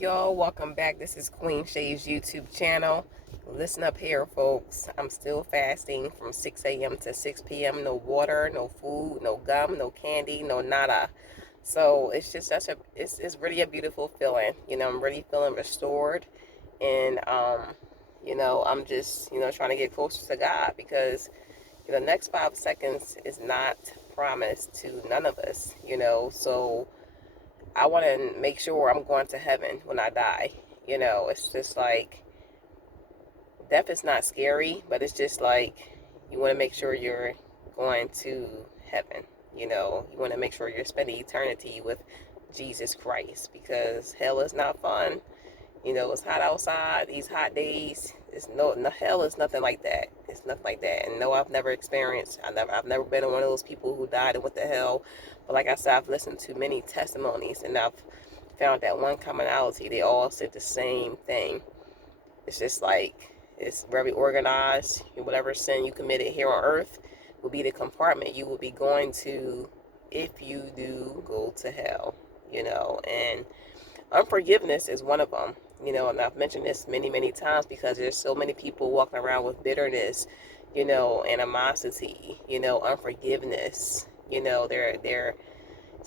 Y'all, welcome back. This is Queen Shay's YouTube channel. Listen up here, folks. I'm still fasting from 6 a.m. to 6 p.m. No water, no food, no gum, no candy, no nada. So it's just it's really a beautiful feeling. I'm really feeling restored. And, I'm just, trying to get closer to God because, the next 5 seconds is not promised to none of us, So I want to make sure I'm going to heaven when I die. It's just like death is not scary, but it's just like you want to make sure you're going to heaven. You want to make sure you're spending eternity with Jesus Christ because hell is not fun. It's hot outside, these hot days. It's no hell is nothing like that. It's nothing like that. And no, I've never experienced. I've never been one of those people who died and went to hell. But like I said, I've listened to many testimonies, and I've found that one commonality. They all said the same thing. It's just like it's very organized. Whatever sin you committed here on earth will be the compartment you will be going to if you do go to hell. And unforgiveness is one of them. And I've mentioned this many, many times because there's so many people walking around with bitterness, animosity, unforgiveness. They're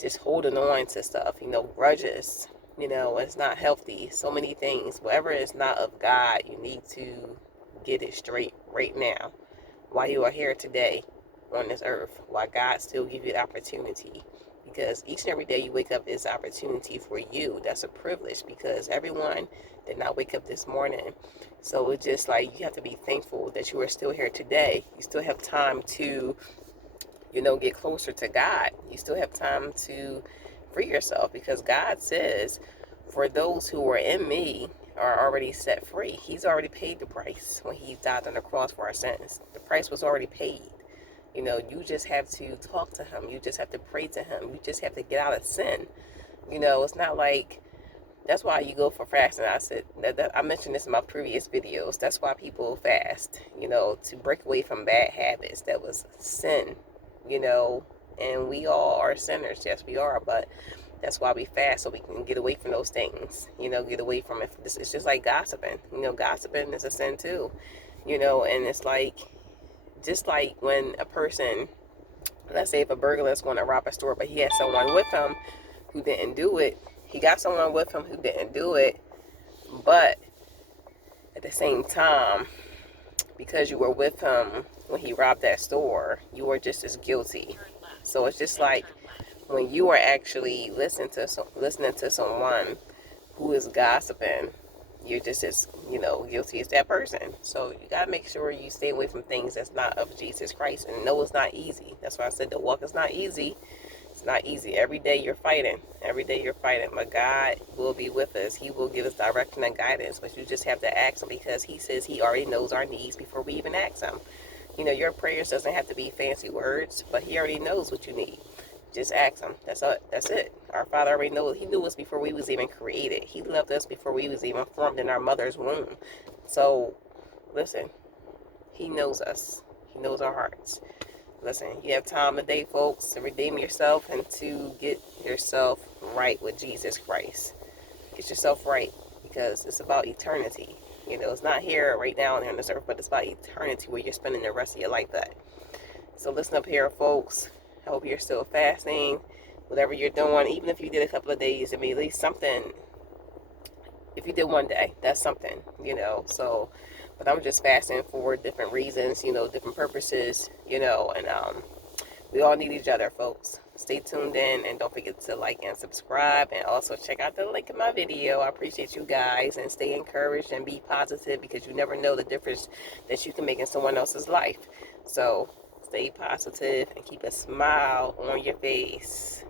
just holding on to stuff, grudges. It's not healthy. So many things. Whatever is not of God, you need to get it straight right now. While you are here today on this earth, while God still give you the opportunity. Because each and every day you wake up is an opportunity for you. That's a privilege because everyone did not wake up this morning. So it's just like you have to be thankful that you are still here today. You still have time to, get closer to God. You still have time to free yourself because God says, for those who are in me are already set free. He's already paid the price when he died on the cross for our sins. The price was already paid. You just have to talk to him. You just have to pray to him. You just have to get out of sin. It's not like that's why you go for fasting. I said that I mentioned this in my previous videos. That's why people fast, to break away from bad habits. That was sin, you know, and we all are sinners. Yes, we are, but that's why we fast so we can get away from those things, get away from it. It's just like gossiping. Gossiping is a sin too, and it's like, just like when a person, let's say if a burglar is going to rob a store, but he has someone with him who didn't do it, he got someone with him who didn't do it, but at the same time, because you were with him when he robbed that store, you were just as guilty. So it's just like when you are actually listening to someone who is gossiping, you're just as guilty as that person. So you gotta make sure you stay away from things that's not of Jesus Christ. And no, it's not easy. That's why I said the walk is not easy. It's not easy. Every day you're fighting. Every day you're fighting. But God will be with us. He will give us direction and guidance. But you just have to ask him because he says he already knows our needs before we even ask him. Your prayers doesn't have to be fancy words, but he already knows what you need. Just ask him. That's it. Our Father already knows. He knew us before we was even created. He loved us before we was even formed in our mother's womb. So, listen, he knows us. He knows our hearts. Listen, you have time today, folks, to redeem yourself and to get yourself right with Jesus Christ. Get yourself right because it's about eternity. It's not here right now on this earth, but it's about eternity where you're spending the rest of your life at. So listen up here, folks. I hope you're still fasting. Whatever you're doing, even if you did a couple of days, I mean, at least something. If you did one day, that's something. So, but I'm just fasting for different reasons, different purposes, and we all need each other, folks. Stay tuned in and don't forget to like and subscribe and also check out the link in my video. I appreciate you guys and stay encouraged and be positive because you never know the difference that you can make in someone else's life. So stay positive and keep a smile on your face.